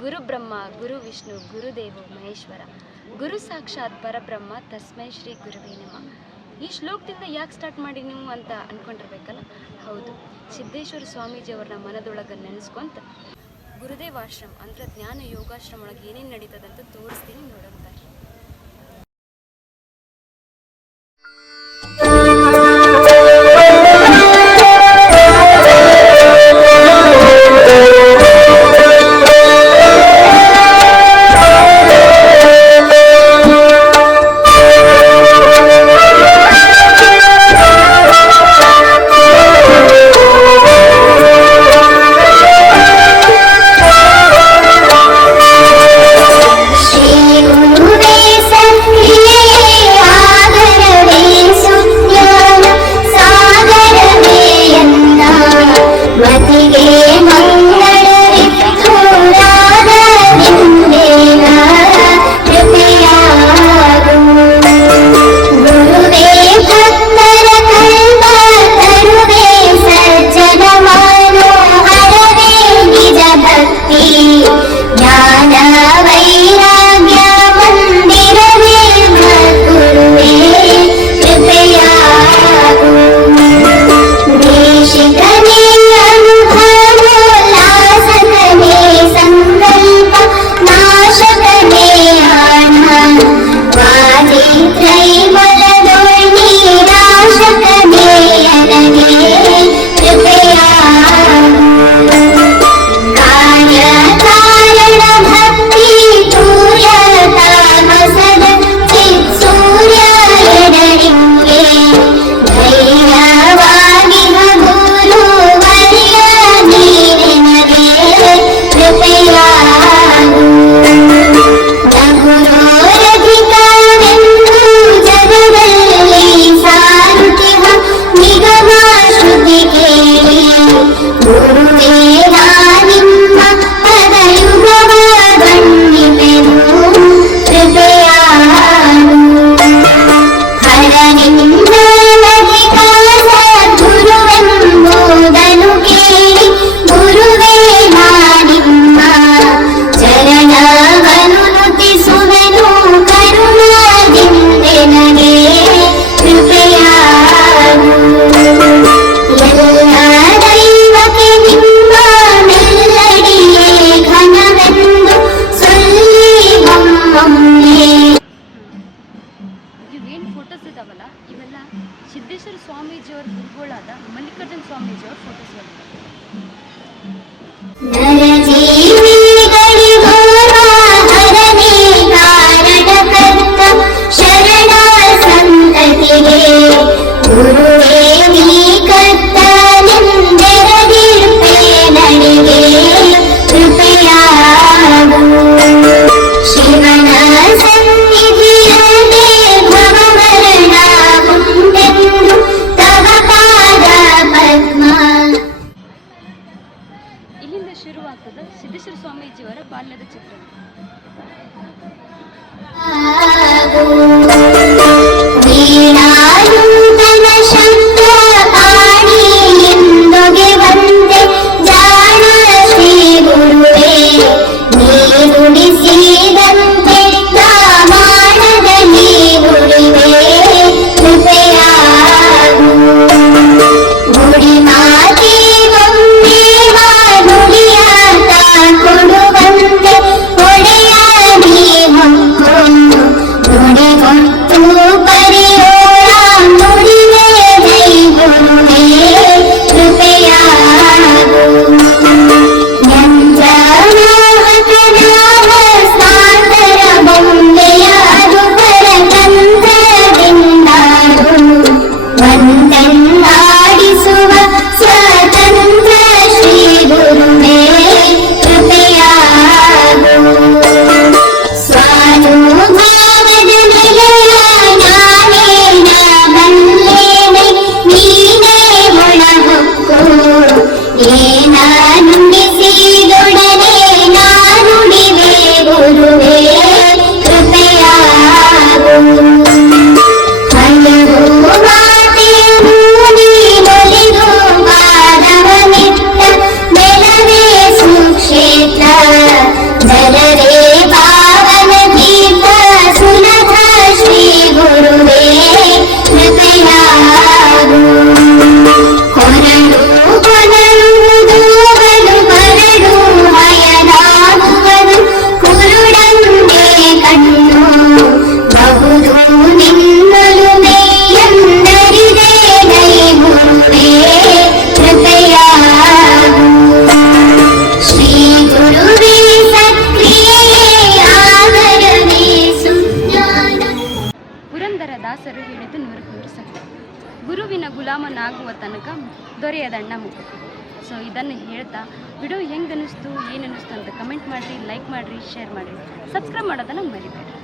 ಗುರು ಬ್ರಹ್ಮ ಗುರು ವಿಷ್ಣು, ಗುರುದೇವೋ ಮಹೇಶ್ವರ. ಗುರು ಸಾಕ್ಷಾತ್ ಪರಬ್ರಹ್ಮ, ತಸ್ಮೈ ಶ್ರೀ ಗುರುವೇ ನಮ. ಈ ಶ್ಲೋಕದಿಂದ ಯಾಕೆ ಸ್ಟಾರ್ಟ್ ಮಾಡಿ ನೀವು ಅಂತ ಅನ್ಕೊಂಡಿರ್ಬೇಕಲ್ಲ? ಹೌದು. ಸಿದ್ದೇಶ್ವರ ಸ್ವಾಮೀಜಿಯವ್ರನ್ನ ಮನದೊಳಗೆ ನೆನೆಸ್ಕೊಂತ ಗುರುದೇವಾಶ್ರಮ ಅಂದ್ರೆ ಜ್ಞಾನ ಯೋಗಾಶ್ರಮ ಒಳಗೆ ಏನೇನು ನಡೀತದಂತ ತೋರಿಸ್ತೀನಿ ನೋಡೋಂತಾರೆ Lord. Martin Swami is your photo soldier. ಇಲ್ಲಿಂದ ಶುರುವಾಗ್ತದೆ ಸಿದ್ದೇಶ್ವರ ಸ್ವಾಮೀಜಿಯವರ ಬಾಲ್ಯದ ಚಿತ್ರಣ ಗುಲಾಮನಾಗುವ ತನಕ ದೊರೆಯದಣ್ಣ ಮುಕುತಿ ಸೊ ಇದನ್ನು ಹೇಳ್ತಾ, ವಿಡಿಯೋ ಹೆಂಗೆ ಅನ್ನಿಸ್ತು ಏನು ಅನ್ನಿಸ್ತು ಅಂತ ಕಮೆಂಟ್ ಮಾಡಿರಿ ಲೈಕ್ ಮಾಡಿರಿ ಶೇರ್ ಮಾಡಿರಿ. ಸಬ್ಸ್ಕ್ರೈಬ್ ಮಾಡೋದನ್ನು ಮರಿಬೇಡಿ